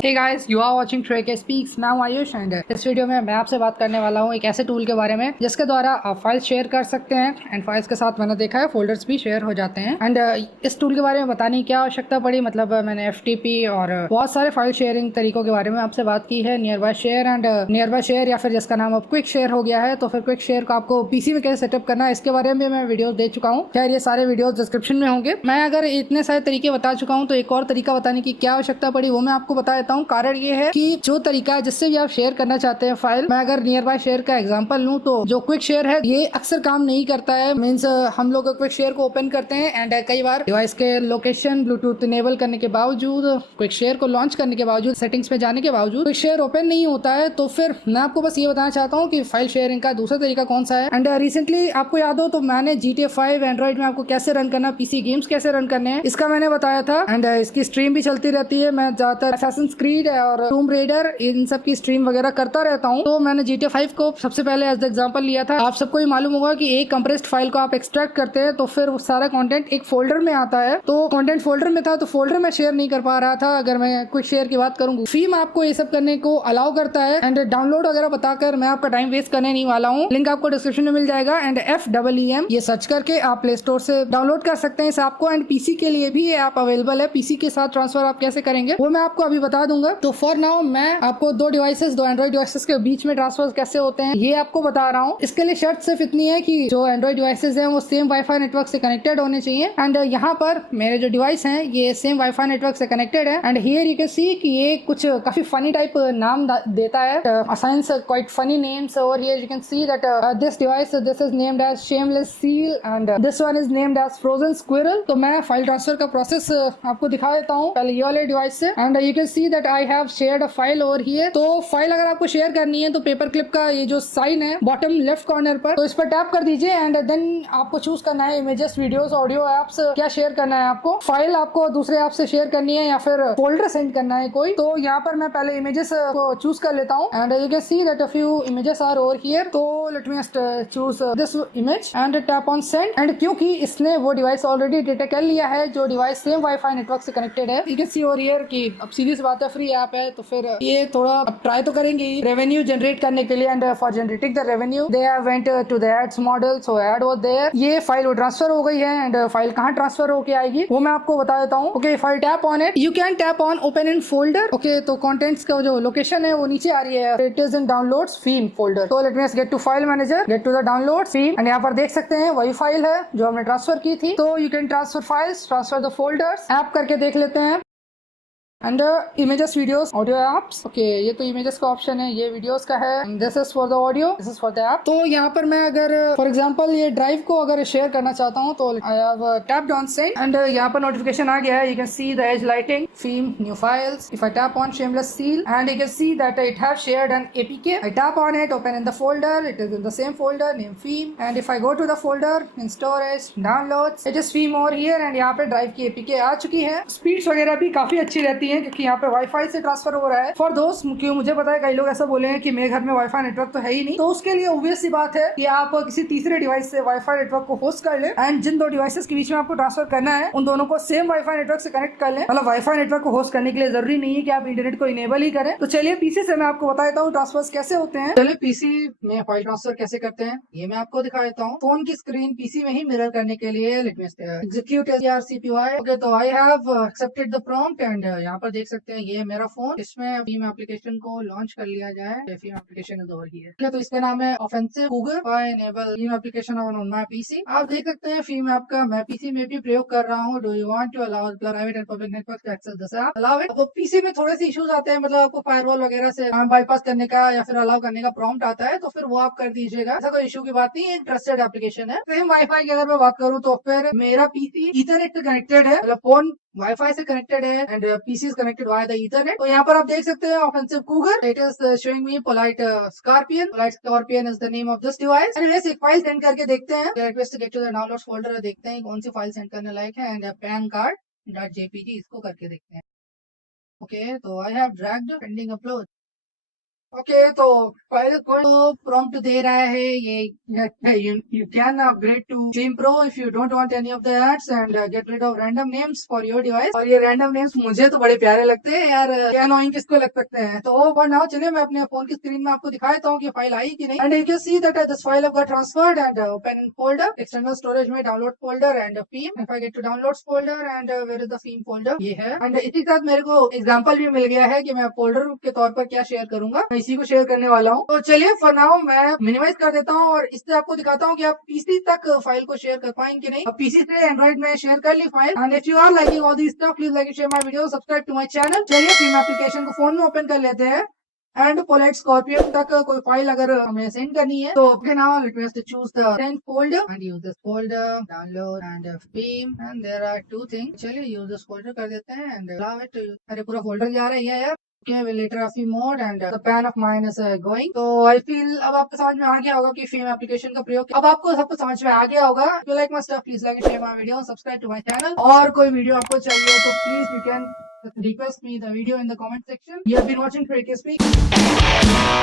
Hey guys, you are watching Trek Speaks. मैं हूं Ayush and इस वीडियो में मैं आपसे बात करने वाला हूं एक ऐसे टूल के बारे में जिसके द्वारा आप फाइल्स शेयर कर सकते हैं एंड फाइल्स के साथ मैंने देखा है फोल्डर्स भी शेयर हो जाते हैं। एंड इस टूल के बारे में बताने की क्या आवश्यकता पड़ी, मतलब मैंने FTP और बहुत सारे फाइल शेयरिंग तरीकों के बारे में आपसे बात की है। Near by share and near by share या फिर जिसका नाम अब क्विक शेयर हो गया है, तो फिर क्विक शेयर को आपको पीसी में कैसे सेटअप करना है इसके बारे में मैं वीडियो दे चुका हूँ। खैर, ये सारे वीडियो डिस्क्रिप्शन में होंगे। मैं अगर इतने सारे तरीके बता चुका हूँ तो एक और तरीका बताने की क्या आवश्यकता पड़ी वो मैं आपको बता देता हूँ। कारण ये है कि जो तरीका है जिससे भी आप शेयर करना चाहते हैं फाइल, मैं अगर नियर बाय शेयर का एग्जांपल लूं तो जो क्विक शेयर है ये अक्सर काम नहीं करता है। मींस हम लोग क्विक शेयर को ओपन करते हैं एंड कई बार डिवाइस के लोकेशन ब्लूटूथ इनेबल करने के बावजूद, क्विक शेयर को लॉन्च करने के बावजूद, सेटिंग्स में जाने के बावजूद क्विक शेयर ओपन नहीं होता है। तो फिर मैं आपको बस ये बताना चाहता हूँ कि फाइल शेयरिंग का दूसरा तरीका कौन सा है। एंड रिसेंटली आपको याद हो तो मैंने GTA 5 एंड्रॉइड में आपको कैसे रन करना, PC गेम्स कैसे रन करने हैं इसका मैंने बताया था। एंड इसकी स्ट्रीम भी चलती रहती है। मैं ज्यादातर असैसिन्स क्रीड और टूम रेडर इन सब की स्ट्रीम वगैरह करता रहता हूँ। तो मैंने GTA 5 को सबसे पहले एज एग्जांपल लिया था। आप सबको ही मालूम होगा कि एक कंप्रेस्ड फाइल को आप एक्सट्रैक्ट करते हैं तो फिर वो सारा कंटेंट एक फोल्डर में आता है। तो कंटेंट फोल्डर में था तो फोल्डर में शेयर नहीं कर पा रहा था। अगर मैं क्विक शेयर की बात करूँ, फीम आपको ये सब करने को अलाउ करता है। एंड डाउनलोड वगैरह बताकर मैं आपका टाइम वेस्ट करने नहीं वाला हूँ। लिंक आपको डिस्क्रिप्शन में मिल जाएगा। एंड FEEM ये सर्च करके आप प्ले स्टोर से डाउनलोड कर सकते हैं इस ऐप को। एंड PC के लिए भी ये ऐप अवेलेबल है। PC के साथ ट्रांसफर आप कैसे करेंगे वो मैं आपको अभी बता दूंगा। तो फॉर नाउ मैं आपको दो एंड्रॉइड डिवाइसेस के बीच में ट्रांसफर कैसे होते हैं ये आपको बता रहा हूँ। इसके लिए शर्त सिर्फ इतनी है कि जो एंड्रॉइड डिवाइसेस हैं वो सेम वाईफाई नेटवर्क से कनेक्टेड होने चाहिए। एंड यहाँ पर मेरे जो डिवाइस हैं ये सेम वाईफाई नेटवर्क से कनेक्टेड है। And here you can see कि ये कुछ काफी फनी टाइप नाम देता है, असाइंस क्वाइट फनी नेम्स। और here you can see that this device this is named as shameless seal and this one is named as frozen squirrel. तो मैं फाइल ट्रांसफर का प्रोसेस आपको दिखा देता हूँ पहले ये वाले डिवाइस से। And you can see that I have shared a file over here. तो फाइल अगर आपको शेयर करनी है तो पेपर क्लिप का ये जो साइन है बॉटम लेफ्ट कॉर्नर पर, तो इस पर टैप कर दीजिए एंड देन आपको चूज करना है इमेजेस, वीडियोस, ऑडियो एप्स, क्या शेयर करना है आपको। फाइल आपको दूसरे ऐप से शेयर करनी है या फिर फोल्डर सेंड करना है कोई। तो यहाँ पर मैं पहले इमेजेस को चूज कर लेता हूँ। And you can see that a few images are over here. तो let me choose this image and tap on send. And क्योंकि इसने वो डिवाइस ऑलरेडी डिटेक्ट कर लिया है जो डिवाइस सेम वाईफाई नेटवर्क से कनेक्टेड है, you can C over here कि अब सीधी सी बात है फ्री ऐप है तो फिर ये थोड़ा अब ट्राई तो करेंगे रेवेन्यू जनरेट करने के लिए। And for generating the revenue they have went to the ads model, so ad was there. ये फाइल वो ट्रांसफर हो गई है। एंड फाइल कहां ट्रांसफर होके आएगी वो मैं आपको बता देता हूं। Okay, file tap on it, you can tap on open in folder. Okay, तो कंटेंट्स का जो लोकेशन है वो नीचे आ रही है, it is in downloads Feem folder. तो let me get to file manager, get to the downloads Feem. And यहाँ पर देख सकते हैं वही फाइल है जो हमने ट्रांसफर की थी। तो you can transfer files, transfer the folders, app करके देख लेते हैं। And images, videos, audio apps. Okay, ये तो इमेजेस का ऑप्शन है, ये वीडियोस का है। This is for the audio, this is for the app. तो यहाँ पर मैं अगर फॉर एग्जांपल ये ड्राइव को अगर शेयर करना चाहता हूँ तो I have tapped on send and यहाँ पर नोटिफिकेशन आ गया है। You can see the edge lighting Feem new files. If I tap on shameless seal and you can see that it have shared an APK। I tap on it, open in the folder, it is in the same folder name Feem. And if I go to the folder in storage downloads, it is फीम over here. And यहाँ पे drive की APK आ चुकी है। Speeds वगैरह भी काफी अच्छी रहती है क्योंकि यहाँ पे वाईफाई से ट्रांसफर हो रहा है। फॉर दोस्त, क्यों मुझे पता है कई लोग ऐसा बोले हैं कि मेरे घर में वाईफाई नेटवर्क तो है ही नहीं, तो उसके लिए ऑब्वियस सी बात है कि आप किसी तीसरे डिवाइस से वाईफाई नेटवर्क को होस्ट कर लें। एंड जिन दो डिवाइसेस के बीच में आपको ट्रांसफर करना है उन दोनों को सेम वाईफाई नेटवर्क से कनेक्ट कर लें। मतलब वाईफाई नेटवर्क को होस्ट करने के लिए जरूरी नहीं है कि आप इंटरनेट को इनेबल ही करें। तो चलिए PC से मैं आपको बता देता हूँ ट्रांसफर कैसे होते हैं। चलिए PC में फाइल ट्रांसफर कैसे करते हैं ये मैं आपको दिखा देता हूँ। फोन की स्क्रीन PC में ही मिरर करने के लिए let me execute ARCPY। Okay, तो I have accepted the prompt and यहाँ पर देख सकते हैं ये मेरा फोन, इसमें फीम एप्लीकेशन को लॉन्च कर लिया जाए। Feem application is over here. तो इसका नाम है offensive Google enable Feem application on my PC। आप देख सकते हैं फीम ऐप का मैं PC में भी प्रयोग कर रहा हूँ। Do you want to allow private and public network to access this app? Allow it. अब PC में थोड़े से इश्यूज आते हैं, मतलब आपको फायरवॉल वगैरह से बाईपास करने का या फिर अलाउ करने का प्रॉम्प्ट आता है, तो फिर वो आप कर दीजिएगा। ऐसा कोई इशू की बात नहीं है, ट्रस्टेड एप्लीकेशन है। सेम वाईफाई की अगर मैं बात करूँ तो फिर मेरा PC ईथरनेट से कनेक्टेड है, मतलब फोन वाईफाई से कनेक्टेड है and PC is connected via the ethernet. तो यहाँ पर आप देख सकते हैं offensive cougar, it is showing me polite scorpion. Polite scorpion is the name of this device. Anyways, एक फाइल सेंड करके देखते हैं। Request get to the downloads folder, देखते हैं कौन सी फाइल सेंड करने लायक है। एंड पैन कार्ड .jpg इसको करके देखते हैं। ओके, तो I have dragged pending upload. Okay तो फाइल को प्रॉम्प्ट दे रहा है ये you can upgrade to Theme Pro if you don't want any of the ads and get rid of random names for your device। और ये random names मुझे तो बड़े प्यारे लगते हैं यार, क्या annoying किसको लग सकते हैं। तो for now चलिए मैं अपने फोन की स्क्रीन में आपको दिखा देता हूँ कि फाइल आई कि नहीं। And you can see that this file have got transferred and open in folder, external storage में download folder and theme। If I get to downloads folder and where is the theme folder, ये है। and इसी के साथ मेरे को example भी मिल गया है कि मैं फोल्डर के तौर पर क्या शेयर करूंगा, मैं इसी को शेयर करने वाला हूँ। तो चलिए फॉर नाउ मैं मिनिमाइज कर देता हूँ और इससे आपको दिखाता हूँ कि आप पीसी तक फाइल को शेयर कर पाएंगे कि नहीं। अब पीसी से एंड्रॉइड में शेयर कर ली file. And if you are liking all this stuff please like share my video, subscribe to my channel. चलिए फिर एप्लीकेशन को फोन में ओपन कर लेते हैं एंड पोलाइट स्कॉर्पियन तक कोई फाइल अगर हमें सेंड करनी है तो okay now request to choose the send folder and use this folder, download and theme and there are two things. चलिए यूज दिस फोल्डर कर देते हैं एंड अलाउ इट। अरे पूरा फोल्डर जा रहा है यार। Okay, we'll later FE mode and the pan of mine is going. So I feel अब आपको समझ में आ गया होगा कि फेम एप्लीकेशन का प्रयोग अब आपको सब कुछ समझ में आ गया होगा। If you like my stuff, please like and share my video, subscribe to my channel। और कोई वीडियो आपको चाहिए तो please you can request me the video in the comment section। You have been watching Trek Speak।